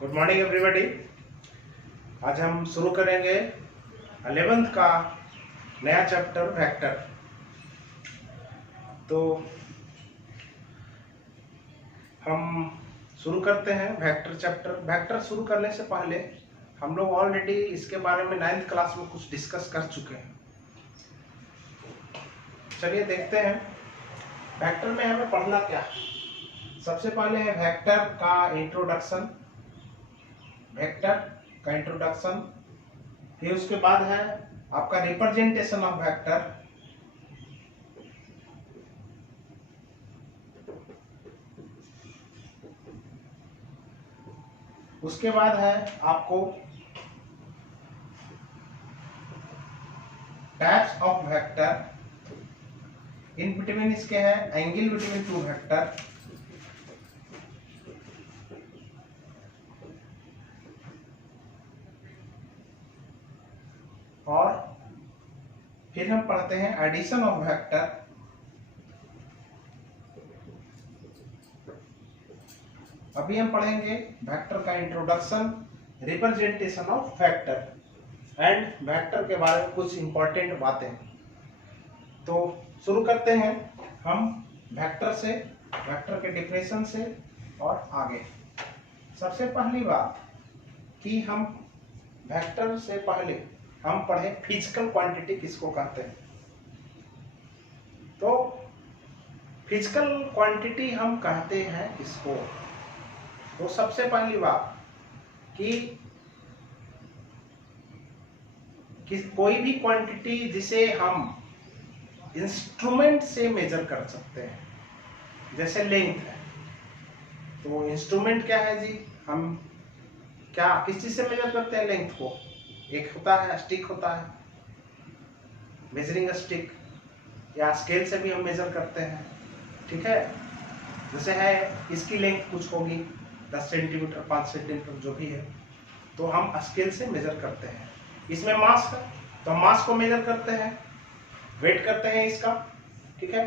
Good morning everybody. आज हम शुरू करेंगे 11th का नया चैप्टर वेक्टर। तो हम शुरू करते हैं वेक्टर चैप्टर। वेक्टर शुरू करने से पहले हम लोग ऑलरेडी इसके बारे में 9th क्लास में कुछ डिस्कस कर चुके हैं। चलिए देखते हैं वेक्टर में हमें पढ़ना क्या है। सबसे पहले है वेक्टर का इंट्रोडक्शन, फिर उसके बाद है आपका रिप्रेजेंटेशन ऑफ वेक्टर, उसके बाद है आपको types of vector, in between इसके है एंगल बिटवीन टू वेक्टर, और फिर हम पढ़ते हैं एडिशन ऑफ वेक्टर, अभी हम पढ़ेंगे वेक्टर का introduction, representation of vector and vector के बारे में कुछ इंपॉर्टेंट बातें। तो शुरू करते हैं हम वेक्टर से, वेक्टर के डिफिनेशन से और आगे। सबसे पहली बात कि हम वेक्टर से पहले हम पढ़े फिजिकल क्वांटिटी किसको कहते हैं। तो फिजिकल क्वांटिटी हम कहते हैं इसको। तो सबसे पहली बात कि कोई भी क्वांटिटी जिसे हम इंस्ट्रूमेंट से मेजर कर सकते हैं, जैसे लेंथ है। तो इंस्ट्रूमेंट क्या है जी, हम क्या किस चीज से मेजर करते हैं लेंथ को? एक होता है स्टिक, होता है मेजरिंग स्टिक, या स्केल से भी हम मेजर करते हैं। ठीक है, जैसे है इसकी लेंथ कुछ होगी 10 सेंटीमीटर 5 सेंटीमीटर जो भी है, तो हम स्केल से मेजर करते हैं। इसमें मास है तो हम मास को मेजर करते हैं, वेट करते हैं इसका। ठीक है,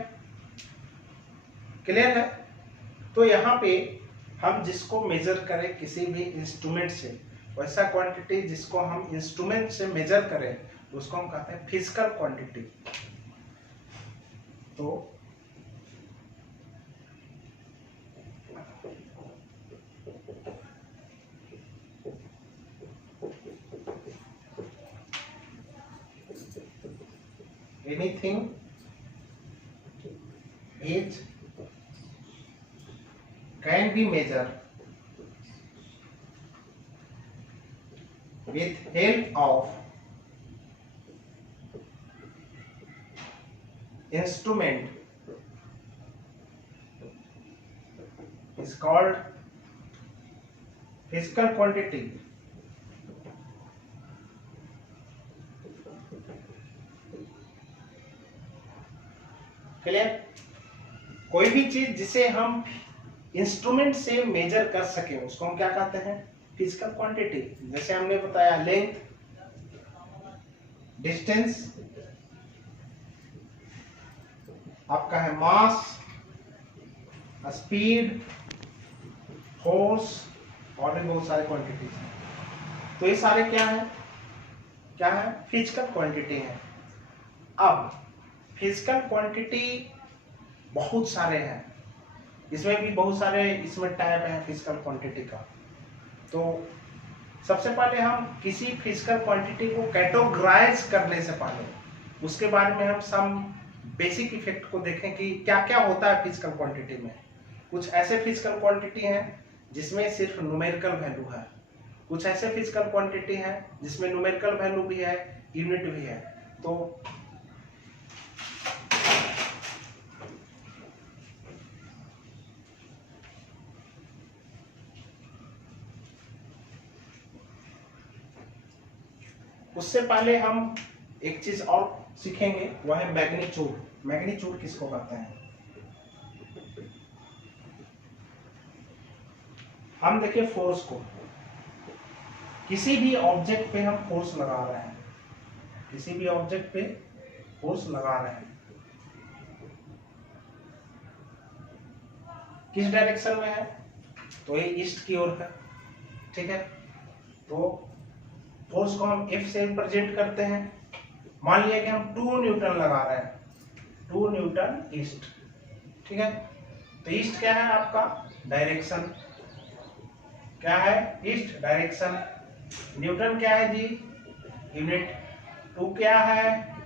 क्लियर है? तो यहाँ पे हम जिसको मेजर करें किसी भी इंस्ट्रूमेंट से, वैसा क्वांटिटी जिसको हम इंस्ट्रूमेंट से मेजर करें उसको हम कहते हैं फिजिकल क्वांटिटी। तो anything is can be measured with help of instrument is called physical quantity। Clear? कोई भी चीज जिसे हम इंस्ट्रूमेंट से मेजर कर सके उसको हम क्या कहते हैं? Physical quantity. जैसे हमने बताया लेंथ, डिस्टेंस, आपका है मास, स्पीड, फोर्स, और भी बहुत सारे क्वांटिटीज हैं। तो ये सारे क्या है? क्या है? फिजिकल क्वांटिटी है। अब फिजिकल क्वांटिटी बहुत सारे हैं, इसमें भी बहुत सारे इसमें टाइप है फिजिकल क्वांटिटी का। तो सबसे पहले हम किसी फिजिकल क्वांटिटी को कैटेगराइज करने से पहले उसके बारे में हम सम बेसिक इफेक्ट को देखें कि क्या क्या होता है फिजिकल क्वांटिटी में। कुछ ऐसे फिजिकल क्वांटिटी हैं जिसमें सिर्फ न्यूमेरिकल वैल्यू है, कुछ ऐसे फिजिकल क्वांटिटी हैं जिसमें न्यूमेरिकल वैल्यू भी है, यूनिट भी है। तो उससे पहले हम एक चीज और सीखेंगे, वह है मैग्नीट्यूड। मैग्नीट्यूड किसको कहते हैं? हम देखिए फोर्स को, किसी भी ऑब्जेक्ट पे हम फोर्स लगा रहे हैं, किसी भी ऑब्जेक्ट पे फोर्स लगा रहे हैं, किस डायरेक्शन में है? तो ये ईस्ट की ओर है। ठीक है, तो फोर्स को हम F से रिप्रेजेंट करते हैं। मान लिया कि हम 2 न्यूटन लगा रहे हैं, 2 न्यूटन ईस्ट, ठीक है। तो ईस्ट क्या है आपका? डायरेक्शन। क्या है? East direction. न्यूटन क्या है जी? यूनिट। 2 क्या है?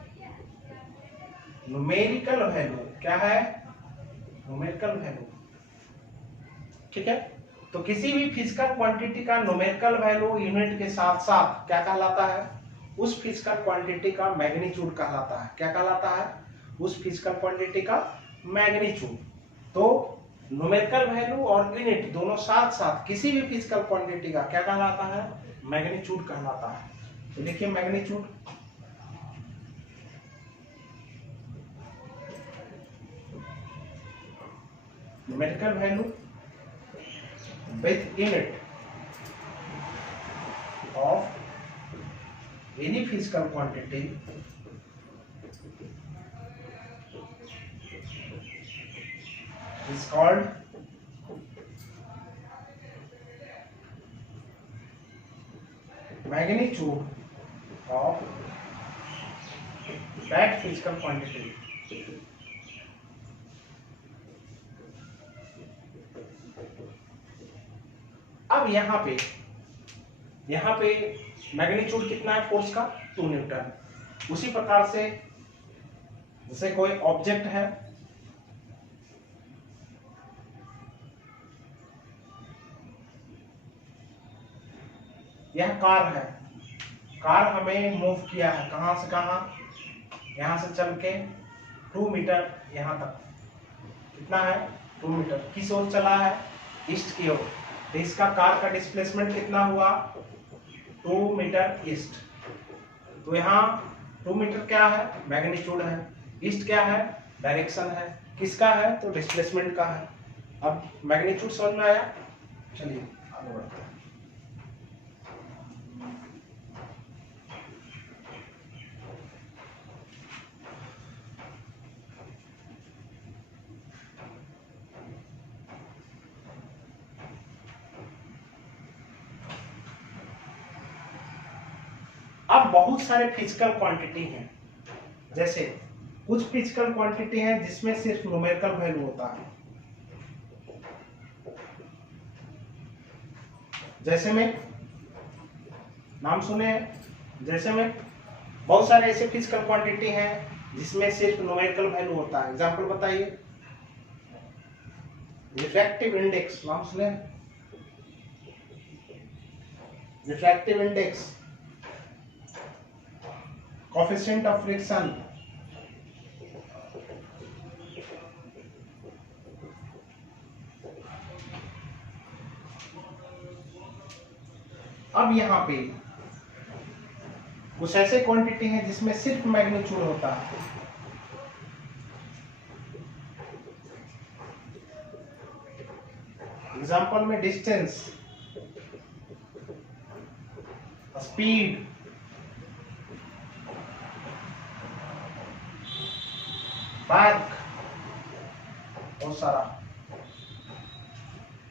Numerical value. क्या है? न्यूमेरिकल वैल्यू, ठीक है। तो किसी भी फिजिकल क्वांटिटी का न्यूमेरिकल वैल्यू यूनिट के साथ साथ क्या कहलाता है? उस फिजिकल क्वांटिटी का मैग्नीट्यूड कहलाता है। क्या कहलाता है? उस फिजिकल क्वांटिटी का मैग्नीट्यूड। तो न्यूमेरिकल वैल्यू और यूनिट दोनों साथ साथ किसी भी फिजिकल क्वांटिटी का क्या कहलाता है? मैग्नीट्यूड कहलाता है। तो देखिए magnitude, numerical value with unit of any physical quantity is called magnitude of that physical quantity. अब यहाँ पे मैग्नीट्यूड कितना है फोर्स का? 2 न्यूटन। उसी प्रकार से जैसे कोई ऑब्जेक्ट है, यह कार है, कार हमें मूव किया है कहां से कहां? यहां से चल के 2 मीटर यहां तक। कितना है? 2 मीटर। किस ओर चला है? ईस्ट की ओर। तो इसका कार का डिस्प्लेसमेंट कितना हुआ? 2 मीटर ईस्ट। तो यहाँ 2 मीटर क्या है? मैग्नीट्यूड है। ईस्ट क्या है? डायरेक्शन है। किसका है? तो डिस्प्लेसमेंट का है। अब मैग्नीट्यूड समझ में आया? चलिए आगे बढ़ते हैं। अब बहुत सारे फिजिकल क्वांटिटी हैं, जैसे कुछ फिजिकल क्वांटिटी हैं जिसमें सिर्फ न्यूमेरिकल वैल्यू होता है। जैसे में नाम सुने हैं, जैसे में बहुत सारे ऐसे फिजिकल क्वांटिटी हैं जिसमें सिर्फ न्यूमेरिकल वैल्यू होता है। एग्जांपल बताइए। रिफ्रैक्टिव इंडेक्स नाम सुने? Refractive index, coefficient of friction, अब यहाँ पे कुछ ऐसे क्वांटिटी हैं जिसमें सिर्फ मैग्नीट्यूड होता है। एग्जांपल में डिस्टेंस, स्पीड, वर्क, बहुत सारा।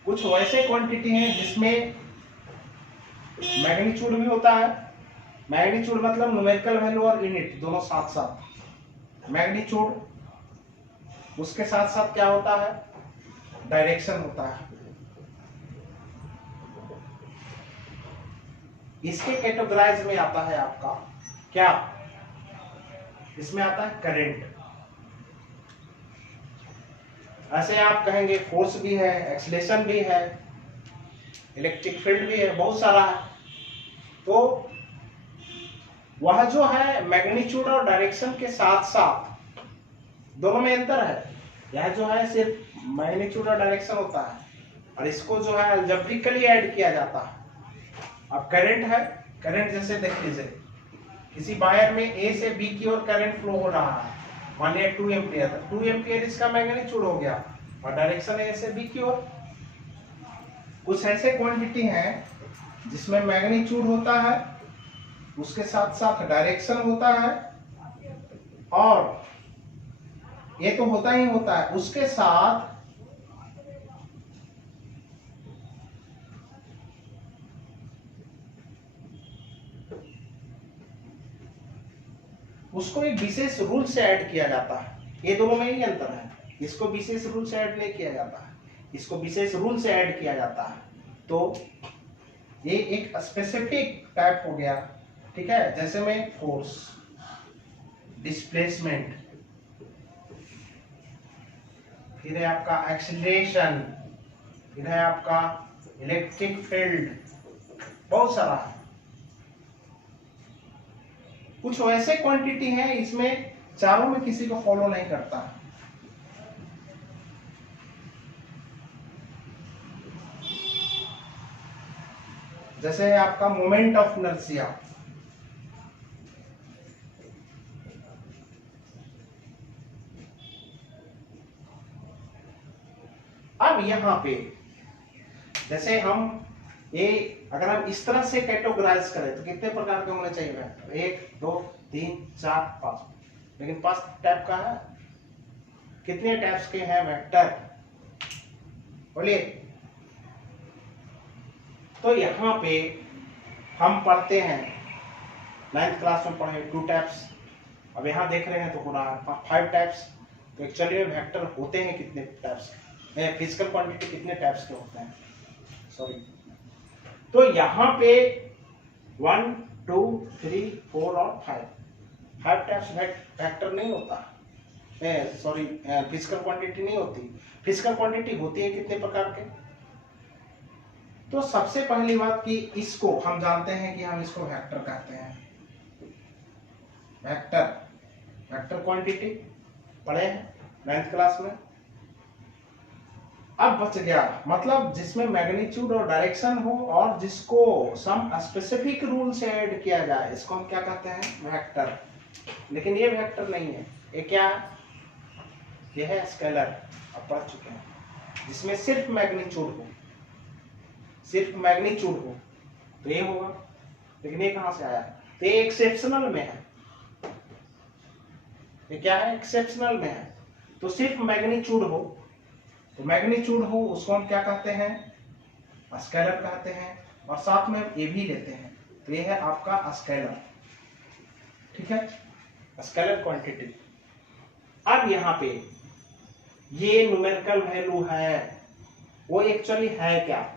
कुछ वैसे क्वांटिटी हैं जिसमें मैग्नीट्यूड भी होता है। मैग्नीट्यूड मतलब न्यूमेरिकल वैल्यू और यूनिट दोनों साथ साथ। मैग्नीट्यूड, उसके साथ साथ क्या होता है? डायरेक्शन होता है। इसके कैटेगराइज में आता है आपका क्या? इसमें आता है करंट। ऐसे आप कहेंगे फोर्स भी है, एक्सीलरेशन भी है, इलेक्ट्रिक फील्ड भी है, बहुत सारा है। तो वह जो है मैग्नीट्यूड और डायरेक्शन के साथ साथ दोनों में अंतर है। यह जो है सिर्फ मैग्नीट्यूड और डायरेक्शन होता है, और इसको जो है अलजेब्रिकली ऐड किया जाता है। अब करंट है, करंट जैसे देख लीजिए, किसी वायर में ए से बी की ओर करंट फ्लो हो रहा है, मान लिया 2 एम्पियर। 2 एम्पियर इसका मैग्नीट्यूड हो गया, और डायरेक्शन है ए से बी की ओर। कुछ ऐसे क्वांटिटी हैं जिसमें मैग्नीट्यूड होता है, उसके साथ साथ डायरेक्शन होता है, और ये तो होता ही होता है, उसके साथ उसको एक विशेष रूल से ऐड किया जाता है। ये दोनों में ही अंतर है, इसको विशेष रूल से ऐड नहीं किया जाता है, इसको विशेष रूल से ऐड किया जाता है। तो ये एक स्पेसिफिक टाइप हो गया, ठीक है। जैसे में फोर्स, डिस्प्लेसमेंट, फिर है आपका एक्सीलरेशन, फिर है आपका इलेक्ट्रिक फील्ड, बहुत सारा है। कुछ वैसे क्वांटिटी है इसमें चारों में किसी को फॉलो नहीं करता। जैसे है आपका मोमेंट ऑफ इनर्शिया, अब यहां पे जैसे हम ये अगर हम इस तरह से कैटेगराइज करें तो कितने प्रकार के होने चाहिए वेक्टर? 1 2 3 4 5, लेकिन 5 टाइप का है। कितने टाइप्स के हैं वेक्टर बोलिए? तो यहाँ पे हम पढ़ते हैं 9th क्लास में पढ़े 2 टाइप्स, अब यहाँ देख रहे हैं तो पूरा 5 टाइप्स। तो एक्चुअली वेक्टर होते हैं कितने टाइप्स के? फिजिकल क्वांटिटी कितने टाइप्स के होते हैं? सॉरी, तो यहाँ पे 1 2 3 4 और 5 टाइप्स वेक्टर नहीं होता, सॉरी फिजिकल क्वांटिटी नहीं होती। फिजिकल क्वांटिटी होती है कितने प्रकार के? तो सबसे पहली बात कि इसको हम जानते हैं कि हम इसको वेक्टर कहते हैं। वेक्टर क्वांटिटी पढ़े हैं 9th क्लास में। अब बच गया मतलब जिसमें मैग्नीट्यूड और डायरेक्शन हो और जिसको सम स्पेसिफिक रूल से ऐड किया जाए, इसको हम क्या कहते हैं? वेक्टर। लेकिन ये वेक्टर नहीं है, ये क्या है? ये है स्केलर, अब पढ़ चुके हैं, जिसमें सिर्फ मैग्नीट्यूड हो, सिर्फ मैग्नीट्यूड हो तो ये होगा। लेकिन ये कहां से आया? तो ये एक्सेप्शनल में है। ये क्या है? एक्सेप्शनल में है। तो सिर्फ मैग्नीट्यूड हो, तो मैग्नीट्यूड हो उसको हम क्या कहते हैं? स्केलर कहते हैं। और साथ में ये भी लेते हैं, तो ये है आपका स्केलर, ठीक है, स्केलर क्वांटिटी। अब यहाँ पे ये न्यूमेरिकल वैल्यू है, वो एक्चुअली है क्या?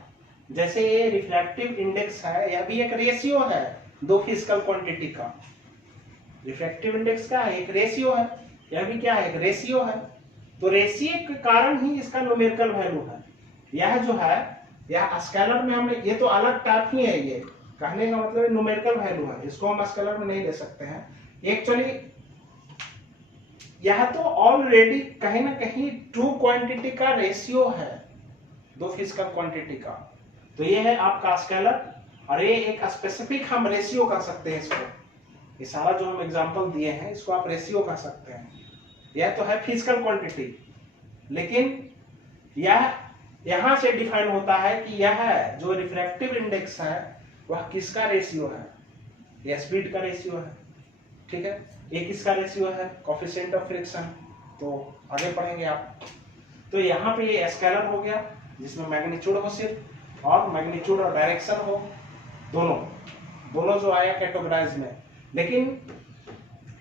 जैसे ये रिफ्रैक्टिव इंडेक्स है, यह भी एक रेशियो है दो फिजिकल क्वांटिटी का। रिफ्रैक्टिव इंडेक्स का एक रेशियो है, यह भी क्या है? एक रेशियो है। तो रेशियो के कारण ही इसका न्यूमेरिकल वैल्यू है। यह जो है यह स्केलर में हमने, ये तो अलग टाइप ही है, ये कहने का मतलब न्यूमेरिकल वैल्यू है, इसको हम स्केलर में नहीं ले सकते हैं। एक्चुअली यह तो ऑलरेडी कहीं ना कहीं टू क्वांटिटी का रेशियो है, दो फिजिकल क्वांटिटी का। तो ये है आपका स्केलर, और ये एक स्पेसिफिक हम रेशियो कर सकते हैं इसको। ये सारा जो हम एग्जांपल दिए हैं इसको आप रेशियो कर सकते हैं। यह तो है फिजिकल क्वांटिटी, लेकिन यह यहां से डिफाइन होता है कि यह जो रिफ्रैक्टिव इंडेक्स है वह किसका रेशियो है? यह स्पीड का रेशियो है, ठीक है। ये किसका रेशियो है? Coefficient of friction. तो आगे पढ़ेंगे आप। तो यहाँ पे ये स्केलर हो गया जिसमें मैग्नीट्यूड हो सिर्फ, और मैग्नीट्यूड और डायरेक्शन हो, दोनों जो आया कैटेगराइज में। लेकिन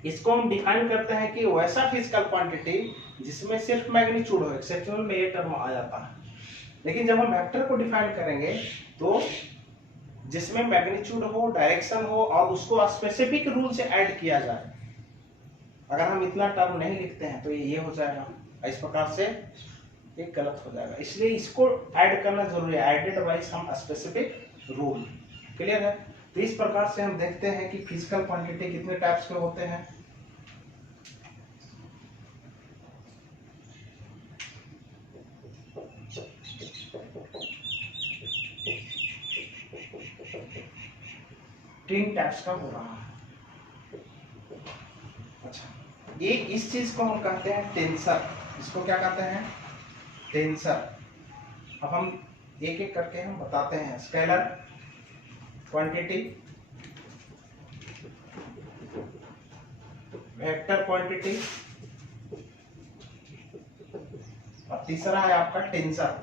इसको हम डिफाइन करते हैं कि वैसा फिजिकल क्वांटिटी जिसमें सिर्फ मैग्नीट्यूड हो, एक्सेप्शनल में ये टर्म आ जाता है। लेकिन जब हम वेक्टर को डिफाइन करेंगे तो जिसमें मैग्नीट्यूड हो, डायरेक्शन हो और उसको स्पेसिफिक रूल से ऐड किया जाए। अगर हम इतना टर्म नहीं लिखते हैं तो ये हो जाएगा, इस प्रकार से ये गलत हो जाएगा। इसलिए इसको ऐड करना जरूरी है, added by some specific rule. Clear है? तो इस प्रकार से हम देखते हैं कि फिजिकल क्वांटिटी कितने टाइप्स के होते हैं। तीन टाइप्स का हो रहा है। अच्छा, ये इस चीज को हम कहते हैं टेंसर। इसको क्या कहते हैं? टेंसर। अब हम एक एक करके हम बताते हैं। स्केलर क्वांटिटी, वेक्टर क्वांटिटी, और तीसरा है आपका टेंसर।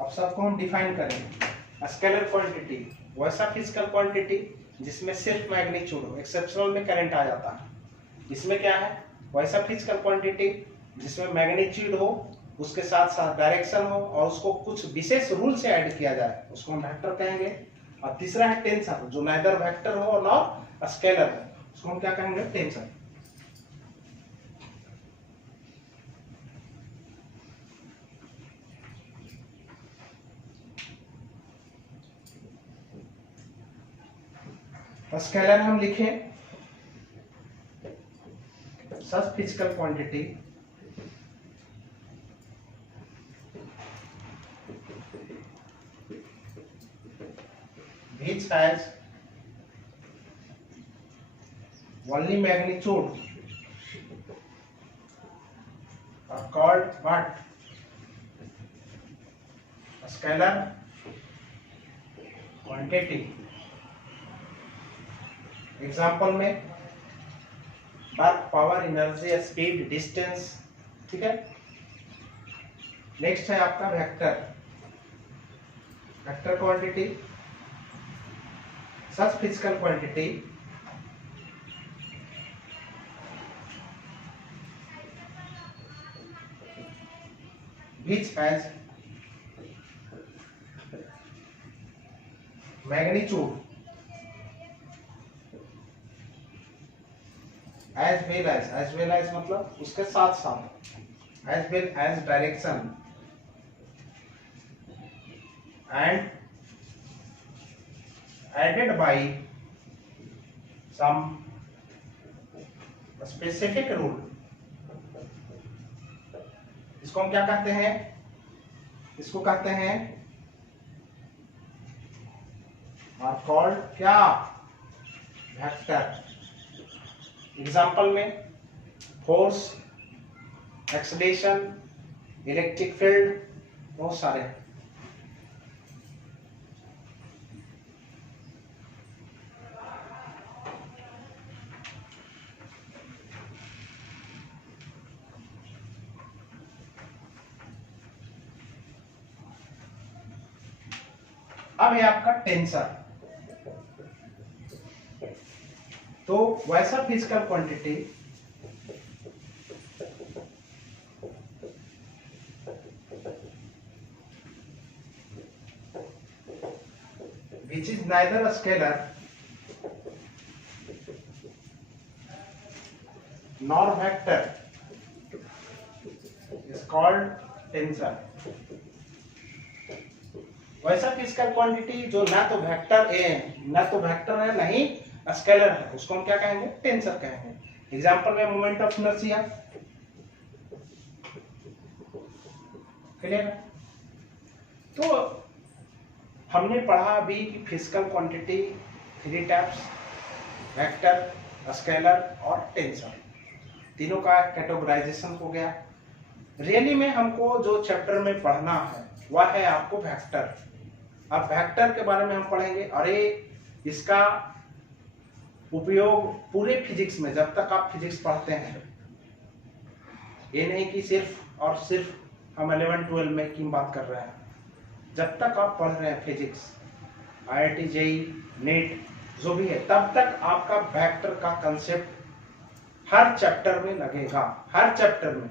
अब सबको हम डिफाइन करेंगे। स्केलर क्वांटिटी वैसा फिजिकल क्वांटिटी जिसमें सिर्फ मैग्नीट्यूड हो, एक्सेप्शनल में करंट आ जाता है। इसमें क्या है, वैसा फिजिकल क्वांटिटी जिसमें मैग्नीट्यूड हो, उसके साथ साथ डायरेक्शन हो और उसको कुछ विशेष रूल से ऐड किया जाए, उसको हम वेक्टर कहेंगे। और तीसरा है टेंसर, जो नाइदर वेक्टर हो और नॉर स्केलर हो, उसको हम क्या कहेंगे, टेंसर। स्केलर हम लिखें such physical quantity which has only magnitude are called what? A scalar quantity। Example में work, power, energy, speed, distance, ठीक है। नेक्स्ट है आपका vector. Vector quantity such physical quantity which has magnitude as well as मतलब उसके साथ साथ, as well as direction and added by some specific rule। इसको हम क्या कहते हैं, इसको कहते हैं are called क्या, वेक्टर। एग्जाम्पल में फोर्स, एक्सेलरेशन, इलेक्ट्रिक फील्ड, बहुत सारे हैं। अब है आपका टेंसर। तो वैसा physical quantity which is neither a scalar nor vector is called tensor। वैसा फिजिकल क्वांटिटी जो ना तो वेक्टर है ना ही स्केलर है, उसको हम क्या कहेंगे, टेंसर कहेंगे। एग्जांपल में मोमेंट ऑफ इनर्शिया, क्लियर। तो हमने पढ़ा अभी कि physical quantity 3 types, vector, scalar और टेंसर, तीनों का कैटेगराइजेशन हो गया। रियली में हमको जो चैप्टर में पढ़ना है वह है आपको वेक्टर। अब वेक्टर के बारे में हम पढ़ेंगे। अरे इसका उपयोग पूरे फिजिक्स में, जब तक आप फिजिक्स पढ़ते हैं, ये नहीं कि सिर्फ और सिर्फ हम 11-12 में की बात कर रहे हैं, जब तक आप पढ़ रहे हैं फिजिक्स, IIT, JEE, नेट जो भी है, तब तक आपका वेक्टर का कंसेप्ट हर चैप्टर में लगेगा। हर चैप्टर में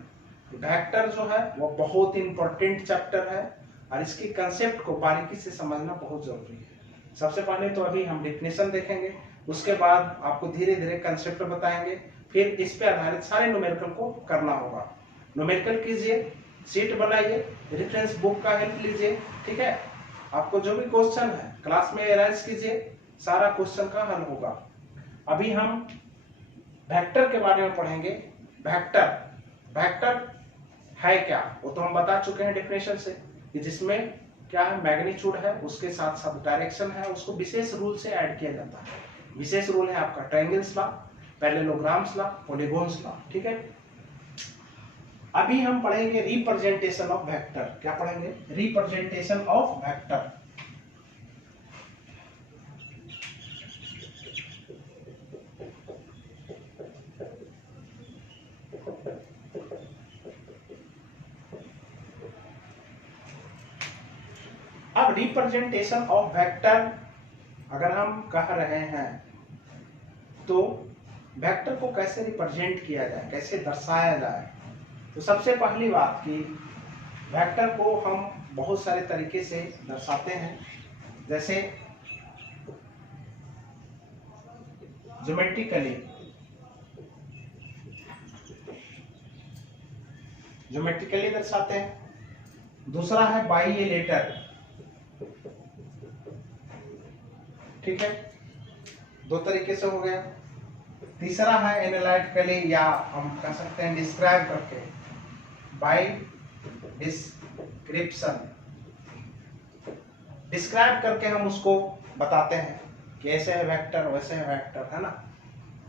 वेक्टर जो है वो बहुत इंपॉर्टेंट चैप्टर है और इसकी कंसेप्ट को बारीकी से समझना बहुत जरूरी है। सबसे पहले तो अभी हम डेफिनेशन देखेंगे, उसके बाद आपको धीरे धीरे कंसेप्ट बताएंगे, फिर इस पे आधारित सारे न्यूमेरिकल को करना होगा। न्यूमेरिकल कीजिए, शीट बनाइए, रेफरेंस बुक का हेल्प लीजिए, ठीक है। आपको जो भी क्वेश्चन है क्लास में अरेंज कीजिए, सारा क्वेश्चन का हल होगा। अभी हम वेक्टर के बारे में पढ़ेंगे। वेक्टर है क्या, वो तो हम बता चुके हैं डेफिनेशन से, कि जिसमें क्या है, मैग्नीट्यूड है, उसके साथ साथ डायरेक्शन है, उसको विशेष रूल से ऐड किया जाता है। विशेष रूल है आपका triangles law, parallelograms law, polygons law, ठीक है। अभी हम पढ़ेंगे रिप्रेजेंटेशन ऑफ वेक्टर। क्या पढ़ेंगे, रिप्रेजेंटेशन ऑफ वेक्टर। अब रिप्रेजेंटेशन ऑफ वेक्टर अगर हम कह रहे हैं तो वेक्टर को कैसे रिप्रेजेंट किया जाए, कैसे दर्शाया जाए। तो सबसे पहली बात कि वेक्टर को हम बहुत सारे तरीके से दर्शाते हैं, जैसे ज्योमेट्रिकली दर्शाते हैं। दूसरा है बाइलेटर, ठीक है, दो तरीके से हो गया। तीसरा है एनालिटिकली, या हम कह सकते हैं डिस्क्राइब करके, बाय डिस्क्रिप्शन, डिस्क्राइब करके हम उसको बताते हैं कि ऐसे है वेक्टर, वैसे है वेक्टर, है ना।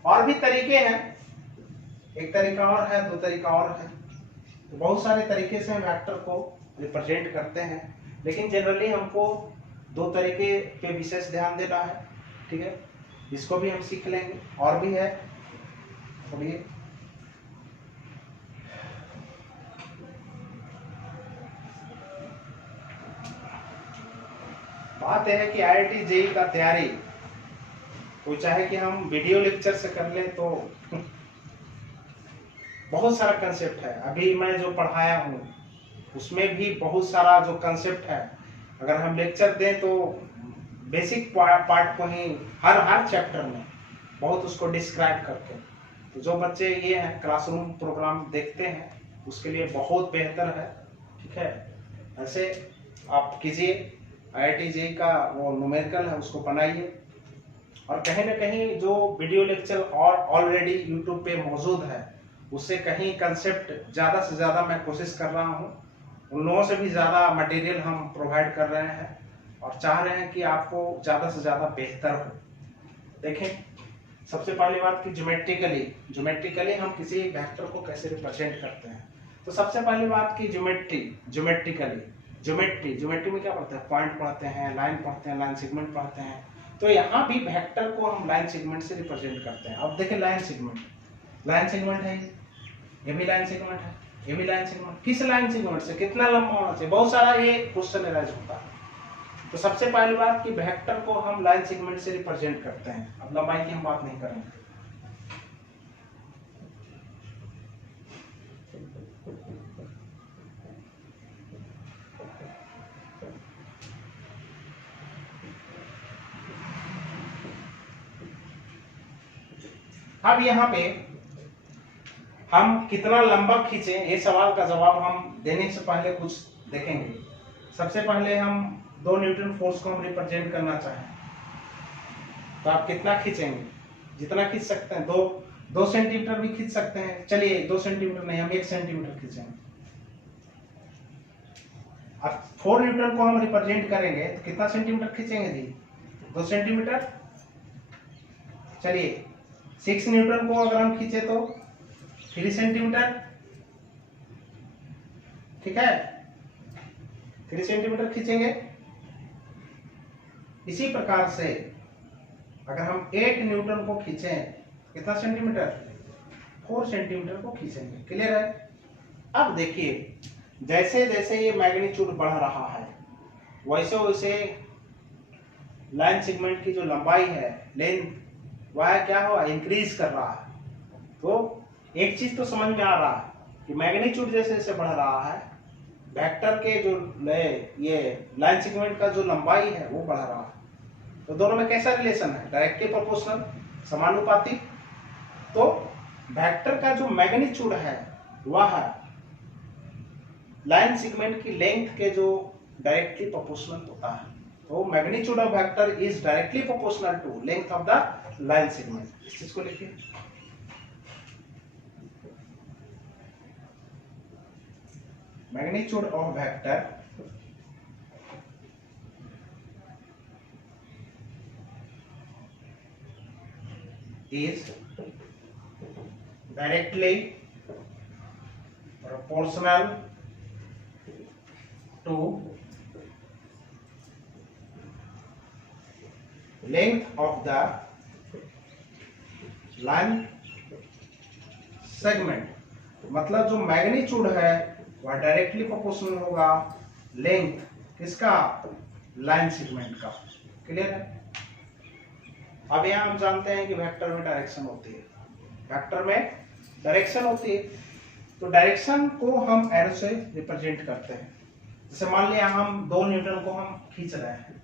और भी तरीके हैं, एक तरीका और है, दो तरीका और है, तो बहुत सारे तरीके से हम वेक्टर को रिप्रेजेंट करते हैं, लेकिन जनरली हमको दो तरीके पे विशेष ध्यान देना है, ठीक है। इसको भी हम सीख लेंगे, और भी है, सुनिए। बात यह है कि IIT JEE का तैयारी तो चाहे कि हम वीडियो लेक्चर से कर लें तो बहुत सारा कंसेप्ट है। अभी मैं जो पढ़ाया हूँ उसमें भी बहुत सारा जो कंसेप्ट है, अगर हम लेक्चर दें तो बेसिक पार्ट को ही हर चैप्टर में बहुत उसको डिस्क्राइब करके, तो जो बच्चे ये हैं क्लासरूम प्रोग्राम देखते हैं उसके लिए बहुत बेहतर है, ठीक है। ऐसे आप कीजिए, IIT JEE का वो न्यूमेरिकल है उसको बनाइए, और कहीं ना कहीं जो वीडियो लेक्चर और ऑलरेडी यूट्यूब पे मौजूद है उससे कहीं कंसेप्ट ज़्यादा से ज़्यादा मैं कोशिश कर रहा हूँ, उन लोगों से भी ज़्यादा मटेरियल हम प्रोवाइड कर रहे हैं और चाह रहे हैं कि आपको ज़्यादा से ज़्यादा बेहतर हो। देखें, सबसे पहली बात कि ज्योमेट्रिकली हम किसी वेक्टर को कैसे रिप्रेजेंट करते हैं। तो सबसे पहली बात कि ज्योमेट्री में क्या पढ़ते हैं, पॉइंट पढ़ते हैं, लाइन पढ़ते हैं, लाइन सेगमेंट पढ़ते हैं। तो यहाँ भी वेक्टर को हम लाइन सेगमेंट से रिप्रेजेंट करते हैं। अब देखिए लाइन सेगमेंट है, ये भी लाइन सेगमेंट है, ये भी लाइन सेगमेंट। किस लाइन सेगमेंट से कितना लंबा होना चाहिए, बहुत सारा ये क्वेश्चन अराइज होता है। तो सबसे पहली बात कि वेक्टर को हम लाइन सेगमेंट से रिप्रेजेंट करते हैं। अब लंबाई की हम बात नहीं करेंगे। अब यहाँ पे हम कितना लंबा खींचे, ये सवाल का जवाब हम देने से पहले कुछ देखेंगे। सबसे पहले हम 2 न्यूटन फोर्स को हम रिप्रेजेंट करना चाहें तो आप कितना खींचेंगे, जितना खींच सकते हैं, 2 सेंटीमीटर भी खींच सकते हैं। चलिए 2 सेंटीमीटर नहीं, हम 1 सेंटीमीटर खींचेंगे। अब 4 न्यूटन को हम रिप्रेजेंट करेंगे तो कितना सेंटीमीटर खींचेंगे जी, 2 सेंटीमीटर। चलिए 6 न्यूटन को अगर हम खींचे तो 3 सेंटीमीटर, ठीक है, 3 सेंटीमीटर खींचेंगे। इसी प्रकार से अगर हम 8 न्यूटन को खींचें कितना सेंटीमीटर, 4 सेंटीमीटर को खींचेंगे। क्लियर है। अब देखिए जैसे जैसे ये मैग्नीट्यूड बढ़ रहा है वैसे वैसे लाइन सेगमेंट की जो लंबाई है, लेंथ, वह क्या हो, इंक्रीज कर रहा है। तो एक चीज तो समझ में आ रहा है कि मैग्नीट्यूड जैसे जैसे बढ़ रहा है, वेक्टर के जो ये लाइन सेगमेंट का जो लंबाई है वो बढ़ रहा है। तो दोनों में कैसा रिलेशन है, डायरेक्टली प्रोपोर्शनल, समानुपाती। तो वेक्टर का जो मैग्नीट्यूड है वह लाइन सेगमेंट की लेंथ के जो डायरेक्टली प्रोपोर्शनल होता है। तो magnitude of vector is directly proportional to length of the line segment. इस चीज को लिखिए। magnitude of vector is directly proportional to length of the line segment। मतलब जो मैग्नीट्यूड है वह डायरेक्टली प्रोपोर्शनल होगा लेंथ किसका, लाइन सेगमेंट का। क्लियर है। अब यहाँ हम जानते हैं कि वेक्टर में डायरेक्शन होती है, वेक्टर में डायरेक्शन होती है। तो डायरेक्शन को हम एरो से रिप्रेजेंट करते हैं। जैसे मान लिया हम 2 न्यूटन को हम खींच रहे हैं,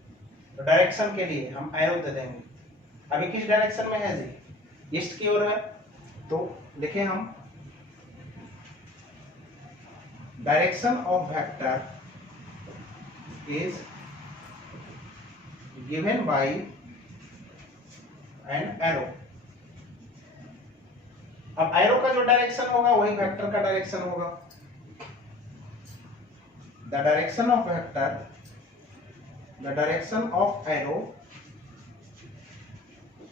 तो डायरेक्शन के लिए हम एरो दे देंगे। अभी किस डायरेक्शन में है जी, ईस्ट की ओर है, तो लिखे हम direction of vector is given by an arrow. अब एरो का जो डायरेक्शन होगा वही वेक्टर का डायरेक्शन होगा। The direction of vector, the direction of arrow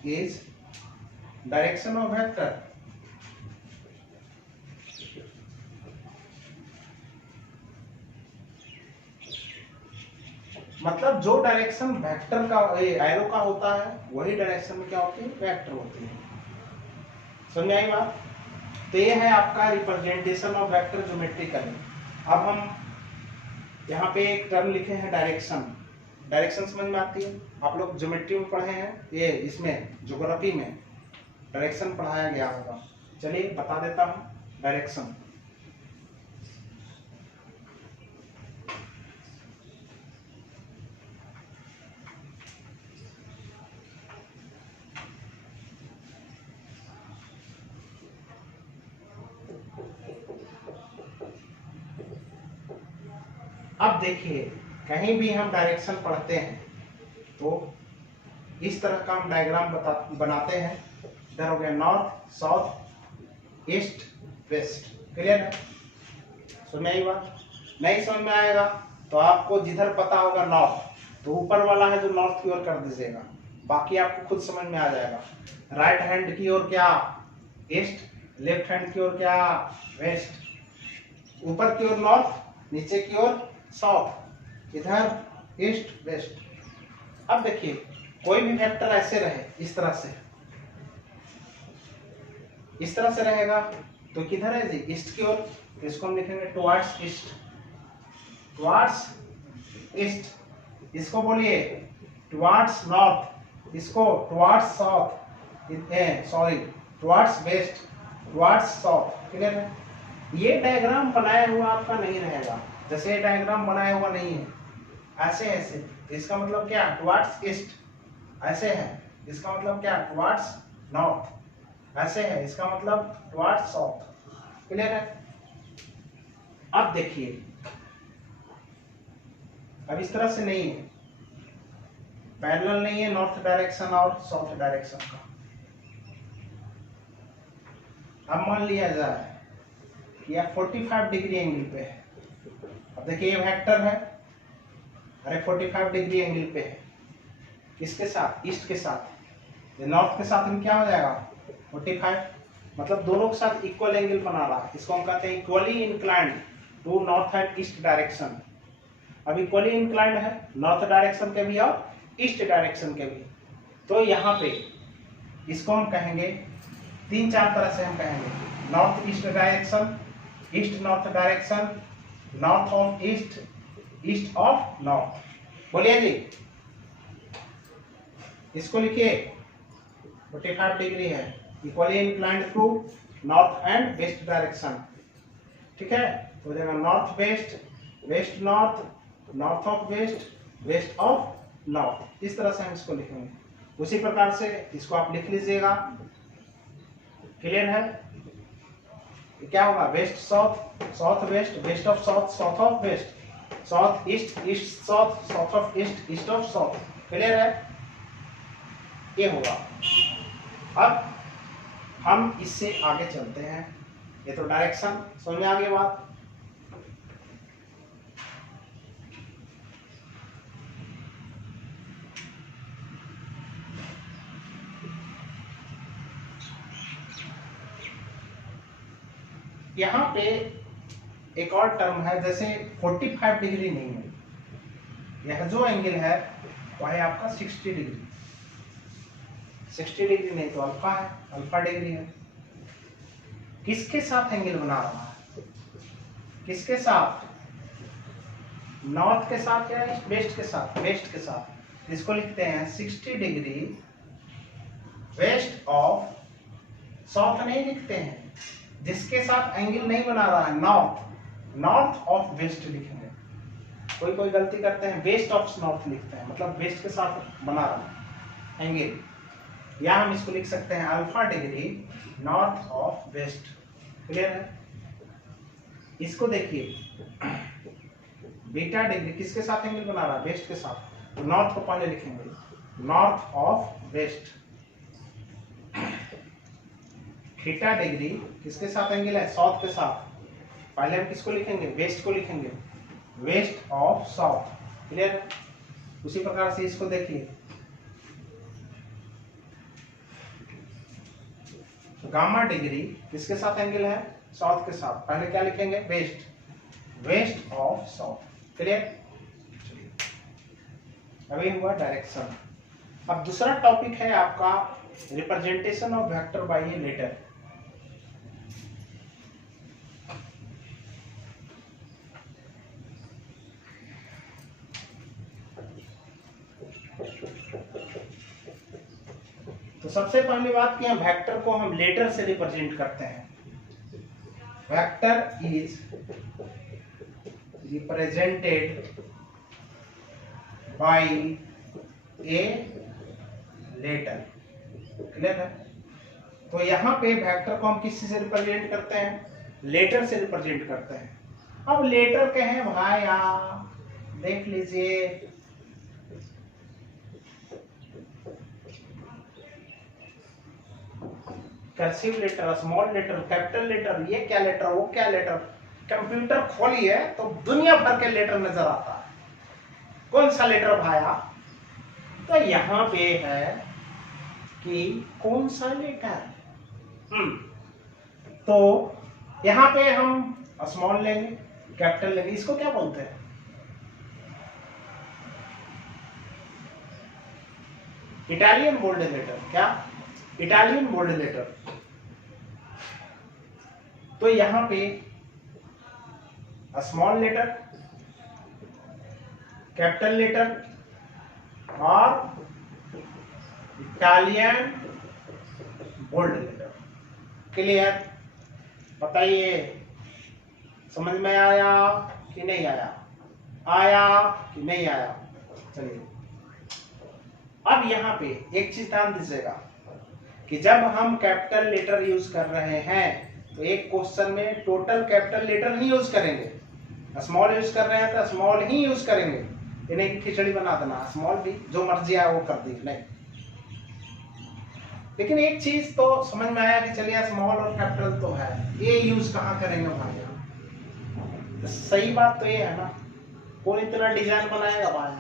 is direction of vector मतलब जो डायरेक्शन वेक्टर का एरो का होता है वही डायरेक्शन में क्या होती है, वेक्टर होती है। समझ आई बात? तो ये है आपका रिप्रेजेंटेशन ऑफ वेक्टर ज्योमेट्रिकली। अब हम यहाँ पे एक टर्म लिखे हैं डायरेक्शन। डायरेक्शन समझ में आती है, आप लोग ज्योमेट्री में पढ़े हैं, ये इसमें ज्योग्राफी में डायरेक्शन पढ़ाया गया होगा। चलिए बता देता हूँ डायरेक्शन। अब देखिए कहीं भी हम डायरेक्शन पढ़ते हैं तो इस तरह का हम डायग्राम बनाते हैं। इधर हो गया north, south, east, west. Clear है? सुनिए ये बात। नहीं समझ में आएगा तो आपको जिधर पता होगा नॉर्थ, तो ऊपर वाला है जो नॉर्थ की ओर कर दीजिएगा, बाकी आपको खुद समझ में आ जाएगा। राइट हैंड की ओर क्या ईस्ट, लेफ्ट हैंड की ओर क्या वेस्ट, ऊपर की ओर नॉर्थ, नीचे की ओर साउथ, इधर ईस्ट वेस्ट। अब देखिए कोई भी वेक्टर ऐसे रहे, इस तरह से रहेगा तो किधर है जी, ईस्ट की ओर। इसको हम लिखेंगे टुवर्ड्स ईस्ट, टुवर्ड्स ईस्ट। इसको बोलिए टुवर्ड्स नॉर्थ, इसको towards south, sorry towards waste, towards south. Clear है? ये डायग्राम बनाया हुआ आपका नहीं रहेगा, जैसे ये डायग्राम बनाया हुआ नहीं है, ऐसे ऐसे, इसका मतलब क्या, टुवर्ड्स ईस्ट ऐसे है, इसका मतलब क्या, टुवर्ड्स नॉर्थ ऐसे है, इसका मतलब टुवर्ड्स साउथ। क्लियर है? अब देखिए अब इस तरह से नहीं है, पैरेलल नहीं है नॉर्थ डायरेक्शन और साउथ डायरेक्शन का। अब मान लिया जाए यह 45 डिग्री एंगल पे है। अब देखिए ये वेक्टर है, अरे 45 डिग्री एंगल पे है, किसके साथ, ईस्ट के साथ। ये नॉर्थ के साथ में क्या हो जाएगा 45, मतलब दोनों के साथ इक्वल एंगल बना रहा है। इसको हम कहते हैं equally inclined to north and east direction. अब इक्वली इंक्लाइंड है नॉर्थ डायरेक्शन के भी और ईस्ट डायरेक्शन के भी। तो यहाँ पे इसको हम कहेंगे 3-4 तरह से हम कहेंगे, north east direction, east north direction, north of east, east of north. बोलिए जी, इसको लिखिए 45 डिग्री है, equally inclined to north and west direction. ठीक है? तो हो जाएगा north west, west north, north of west, west of north. इस तरह से हम इसको लिखेंगे। उसी प्रकार से इसको आप लिख लीजिएगा। क्लियर है? क्या होगा, west south, south west, west of south, south of west, south east, east south, south of east, east of south. Clear है? ये होगा। अब हम इससे आगे चलते हैं। ये तो डायरेक्शन समझ में आ गई बात। यहाँ पे एक और टर्म है, जैसे 45 डिग्री नहीं है, यह जो एंगल है वह है आपका 60 डिग्री। 60 डिग्री नहीं तो अल्फा है, अल्फा डिग्री है। किसके साथ एंगल बना रहा है, किसके साथ, नॉर्थ के साथ या वेस्ट के साथ, वेस्ट के साथ। इसको लिखते हैं 60 डिग्री वेस्ट ऑफ साउथ नहीं लिखते हैं, जिसके साथ एंगल नहीं बना रहा है नॉर्थ, नॉर्थ ऑफ वेस्ट लिखेंगे। कोई कोई गलती करते हैं वेस्ट ऑफ नॉर्थ लिखते हैं, मतलब वेस्ट के साथ बना रहा है एंगल। या हम इसको लिख सकते हैं alpha degree north of west. Clear है? इसको देखिए बीटा डिग्री किसके साथ एंगल बना रहा है? वेस्ट के साथ। तो नॉर्थ को पहले लिखेंगे north of west. Theta degree किसके साथ एंगल है? साउथ के साथ। पहले हम किसको लिखेंगे? वेस्ट को लिखेंगे, वेस्ट ऑफ साउथ। क्लियर है? उसी प्रकार से इसको देखिए गामा डिग्री किसके साथ एंगल है? साउथ के साथ। पहले क्या लिखेंगे? West, west of south. Clear? अभी हुआ डायरेक्शन। अब दूसरा टॉपिक है आपका representation of vector by a letter. तो सबसे पहली बात कि हम वेक्टर को हम लेटर से रिप्रेजेंट करते हैं। Vector is represented by a letter. Clear है? तो यहां पे वेक्टर को हम किस से रिप्रेजेंट करते हैं? लेटर से रिप्रेजेंट करते हैं। अब लेटर कहें भाई, देख लीजिए cursive letter, small letter, capital letter, ये क्या लेटर, वो क्या लेटर। कंप्यूटर खोलिए तो दुनिया भर के लेटर नजर आता है। कौन सा लेटर भाया? तो यहां पे है कि कौन सा लेटर। तो यहां पे हम स्मॉल लेंगे, कैपिटल लेंगे। इसको क्या बोलते हैं? Italian bold letter. क्या? Italian bold letter. तो यहां पे स्मॉल लेटर, कैपिटल लेटर और इटालियन बोल्ड लेटर। क्लियर? बताइए समझ में आया कि नहीं आया? आया कि नहीं आया? चलिए अब यहां पे एक चीज ध्यान दीजिएगा कि जब हम कैपिटल लेटर यूज कर रहे हैं तो एक क्वेश्चन में टोटल कैपिटल लेटर नहीं यूज करेंगे। स्मॉल यूज कर रहे हैं तो स्मॉल ही यूज करेंगे। ये नहीं कि खिचड़ी बना देना, स्मॉल भी जो मर्जी आया वो कर दी, नहीं। लेकिन एक चीज तो समझ में आया कि चलिए स्मॉल और कैपिटल तो है, ये यूज कहाँ करेंगे भाई? तो सही बात तो ये है ना, कौन इतना डिजाइन बनाएगा भाई?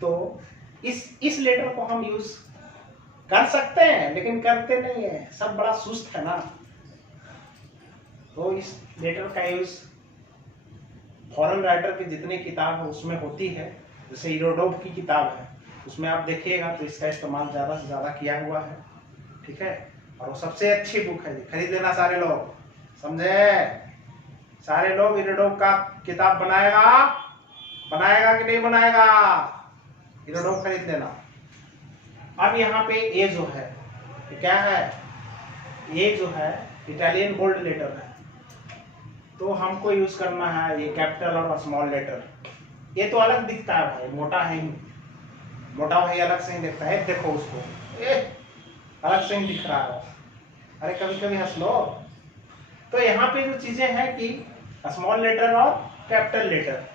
तो इस लेटर को हम यूज कर सकते हैं लेकिन करते नहीं है, सब बड़ा सुस्त है ना। तो इस लेटर का यूज फॉरेन राइटर की जितनी किताब है उसमें होती है। जैसे हेरोडोट की किताब है उसमें आप देखिएगा तो इसका इस्तेमाल ज्यादा से ज्यादा किया हुआ है। ठीक है? और वो सबसे अच्छी बुक है, खरीद लेना सारे लोग, समझे? सारे लोग हेरोडोट का किताब बनाएगा कि नहीं बनाएगा? हेरोडोट खरीद लेना। अब यहाँ पे ये जो है क्या है? ये जो है इटालियन बोल्ड लेटर है। तो हमको यूज करना है ये कैपिटल और स्मॉल लेटर। ये तो अलग दिखता है भाई, मोटा है ही, मोटा भाई अलग से ही दिखता है। देखो उसको, अलग से ही दिख रहा है। अरे कभी कभी हंस लो। तो यहाँ पे जो चीजें हैं कि स्मॉल लेटर और कैपिटल लेटर,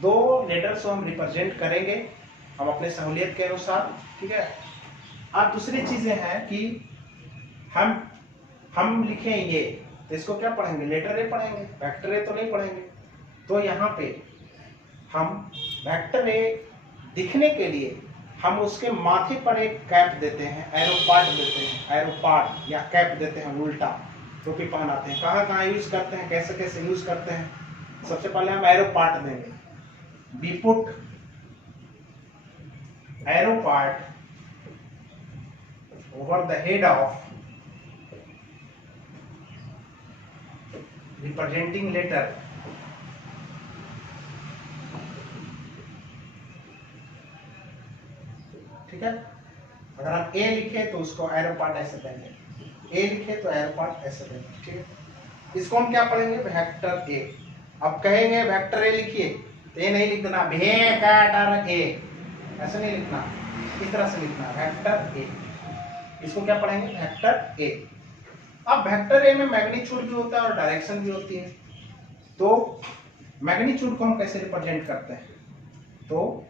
दो लेटर्स को हम रिप्रेजेंट करेंगे हम अपने सहूलियत के अनुसार। ठीक है? अब दूसरी चीजें हैं कि हम लिखें ये, तो इसको क्या पढ़ेंगे? लेटर ए पढ़ेंगे, वेक्टर ए तो नहीं पढ़ेंगे। तो यहाँ पे हम वेक्टर ए दिखने के लिए हम उसके माथे पर एक कैप देते हैं, एरोपार्ट देते हैं, एरोपार्ट या कैप देते हैं, उल्टा टोपी पहनाते हैं। कहाँ कहाँ यूज करते हैं, कैसे कैसे यूज करते हैं? सबसे पहले हम एरोपार्ट देंगे। Be put arrow part over the head of representing letter ठीक है? अगर आप ए लिखे तो उसको एरो पार्ट ऐसे देंगे, ए लिखे तो एरो पार्ट ऐसे देंगे, ठीक है। इसको हम क्या पढ़ेंगे, वेक्टर ए। अब कहेंगे वेक्टर ए लिखिए तो ये नहीं लिखना वेक्टर ए, ऐसे नहीं लिखना, इस तरह से लिखना वेक्टर ए। इसको क्या पढ़ेंगे, वेक्टर ए। अब वेक्टर ए में मैग्नीट्यूड भी होता है और डायरेक्शन भी होती है। तो मैग्नीट्यूड को हम कैसे रिप्रेजेंट करते हैं, तो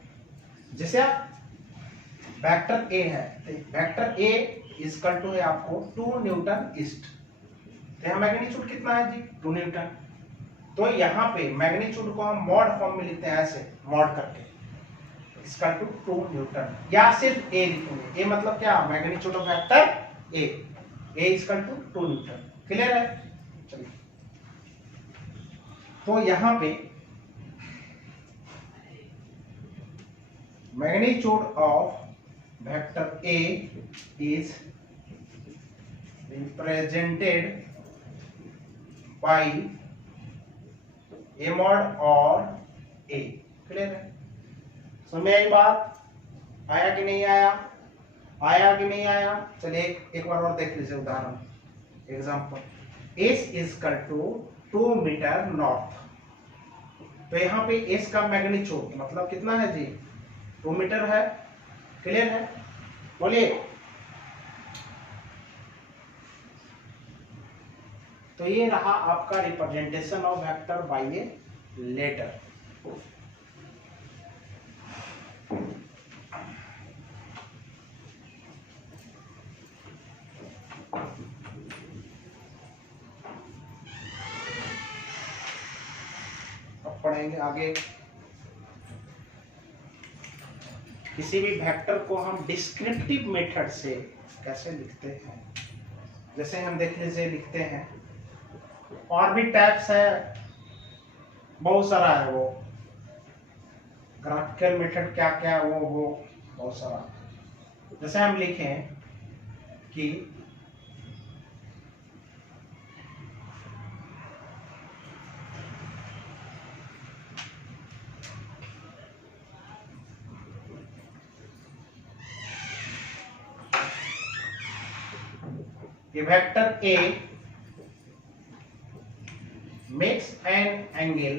जैसे आप वेक्टर ए है, वेक्टर ए इक्वल टू है आपको 2 न्यूटन ईस्ट। तो यहाँ मैग्नीट्यूड कितना है जी, 2 न्यूटन। तो यहाँ पे मैग्नीट्यूड को हम मॉड फॉर्म में लिखते हैं, ऐसे मॉड करके इक्वल टू 2 न्यूटन, या सिर्फ ए लिखेंगे। ए मतलब क्या, magnitude of vector A, A equal to 2 newton. Clear है, चलिए। तो यहाँ पे magnitude of vector A is represented by a mod और a। क्लियर है, समझ में आई बात, आया कि नहीं आया, आया कि नहीं आया। चलिए एक बार और देख लीजिए उदाहरण, example s equal to 2 metre north. तो यहाँ पे s का मैग्नीट्यूड मतलब कितना है जी, 2 मीटर है। क्लियर है, बोलिए। तो ये रहा आपका representation of vector by a letter. अब पढ़ेंगे आगे, किसी भी वेक्टर को हम डिस्क्रिप्टिव मेथड से कैसे लिखते हैं। जैसे हम देख लीजिए लिखते हैं, और भी टाइप्स है, बहुत सारा है, वो ग्राफिकल मेथड क्या क्या वो बहुत सारा। जैसे हम लिखें कि vector A makes an angle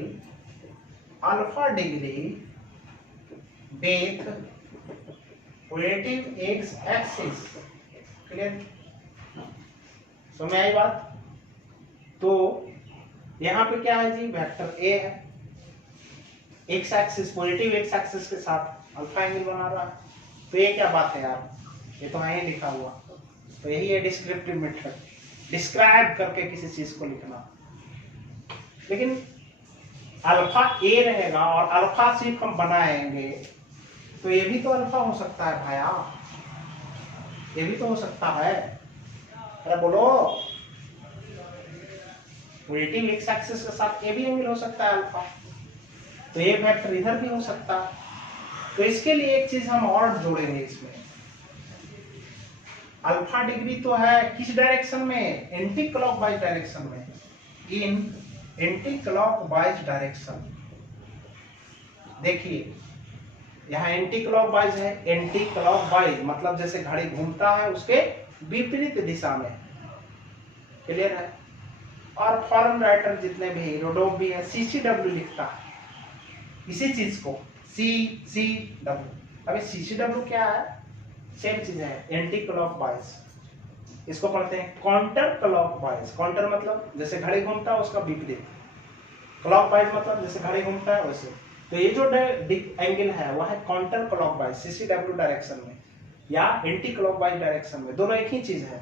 alpha degree with positive x axis। Clear, समझ आई बात। तो यहाँ पे क्या है जी, वेक्टर ए है, x axis positive X axis के साथ अल्फा एंगल बना रहा है। तो ये क्या बात है यार, ये तो यहीं लिखा हुआ। तो यही है डिस्क्रिप्टिव मेथड, डिस्क्राइब करके किसी चीज को लिखना। लेकिन अल्फा ए रहेगा और अल्फा सिर्फ हम बनाएंगे, तो ये भी तो अल्फा हो सकता है भाया, ये भी तो हो सकता है। अरे बोलो, पॉजिटिव एक्स एक्सिस के साथ ये भी एंगल हो सकता है अल्फा, तो ये वेक्टर इधर भी हो सकता है। तो इसके लिए एक चीज हम और जोड़ेंगे इसमें, अल्फा डिग्री तो है किस डायरेक्शन में, एंटी क्लॉकवाइज डायरेक्शन में, इन एंटी क्लॉकवाइज डायरेक्शन। देखिए यहाँ एंटी क्लॉकवाइज है, एंटी क्लॉकवाइज मतलब जैसे घड़ी घूमता है उसके विपरीत दिशा में। क्लियर है। और फॉरेन राइटर जितने भी रोडोव भी है CCW लिखता है इसी चीज को, CCW। अभी CCW क्या है, सेम चीज है, एंटी क्लॉकवाइज। इसको पढ़ते हैं काउंटर क्लॉकवाइज। काउंटर मतलब जैसे घड़ी घूमता है उसका विपरीत, क्लॉकवाइज मतलब जैसे घड़ी घूमता है वैसे। तो ये जो एंगल है वह है काउंटर क्लॉकवाइज CCW डायरेक्शन में या एंटी क्लॉकवाइज डायरेक्शन में, दोनों एक ही चीज है,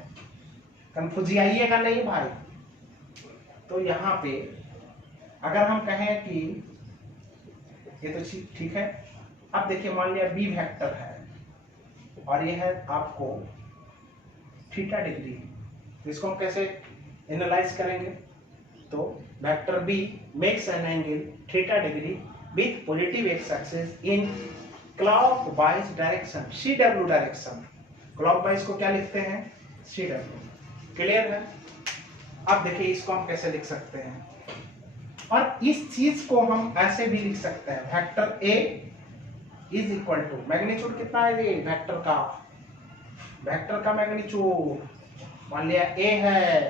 कंफ्यूज आइएगा नहीं भाई। तो यहाँ पे अगर हम कहें कि ये तो ठीक है, अब देखिए मान लिया बी वेक्टर है और ये है आपको थीटा डिग्री, तो इसको हम कैसे एनालाइज करेंगे। तो vector B makes an angle theta degree with positive X axis in clockwise direction CW direction. Clockwise को क्या लिखते हैं, CW। क्लियर है। अब देखिए इसको हम कैसे लिख सकते हैं, और इस चीज को हम ऐसे भी लिख सकते हैं, vector A is equal to magnitude कितना है ये वेक्टर का वेक्टर का मैग्नीट्यूड मान लिया ए है,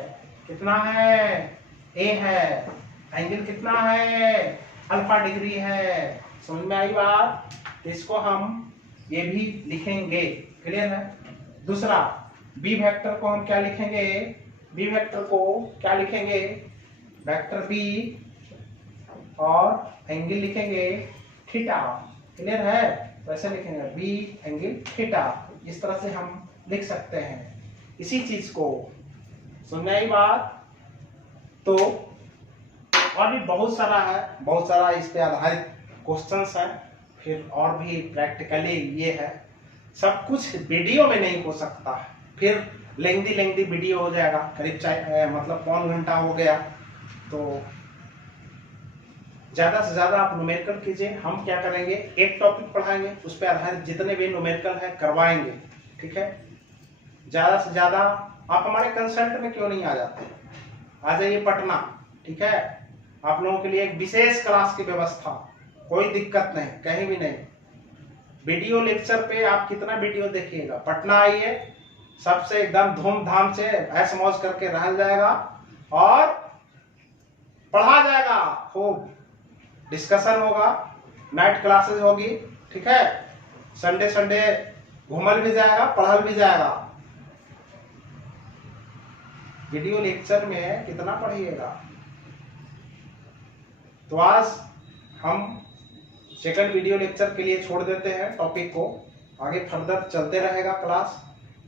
कितना है, ए है, एंगल कितना है, अल्फा डिग्री है। समझ में आई बात? तो इसको हम ये भी लिखेंगे, क्लियर है। दूसरा बी वेक्टर को हम क्या लिखेंगे, बी वेक्टर को क्या लिखेंगे, वेक्टर बी और एंगल लिखेंगे थीटा, क्लियर है। वैसे लिखेंगे बी एंगल थीटा, इस तरह से हम लिख सकते हैं इसी चीज को। समझ में आई बात? तो और भी बहुत सारा है, बहुत सारा इस पे आधारित क्वेश्चंस है, फिर और भी प्रैक्टिकली ये है। सब कुछ वीडियो में नहीं हो सकता है, फिर लेंदी वीडियो हो जाएगा, करीब मतलब पौन घंटा हो गया। तो ज्यादा से ज्यादा आप न्यूमेरिकल कीजिए। हम क्या करेंगे, एक टॉपिक पढ़ाएंगे, उस पर आधारित जितने भी न्यूमेरिकल है करवाएंगे, ठीक है। ज्यादा से ज्यादा आप हमारे कंसल्ट में क्यों नहीं आ जाते, आ जाइए पटना, ठीक है। आप लोगों के लिए एक विशेष क्लास की व्यवस्था, कोई दिक्कत नहीं, कहीं भी नहीं। वीडियो लेक्चर पे आप कितना वीडियो देखिएगा, पटना आइए, सबसे एकदम धूमधाम से ऐश मौज करके रह जाएगा और पढ़ा जाएगा, खूब डिस्कशन होगा, नाइट क्लासेस होगी, ठीक है। संडे संडे घूमल भी जाएगा, पढ़ल भी जाएगा। वीडियो लेक्चर में कितना पढ़िएगा। तो आज हम सेकंड वीडियो लेक्चर के लिए छोड़ देते हैं टॉपिक को, आगे फर्दर चलते रहेगा क्लास,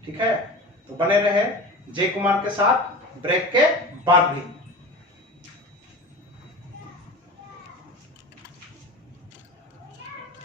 ठीक है। तो बने रहे जय कुमार के साथ ब्रेक के बाद भी।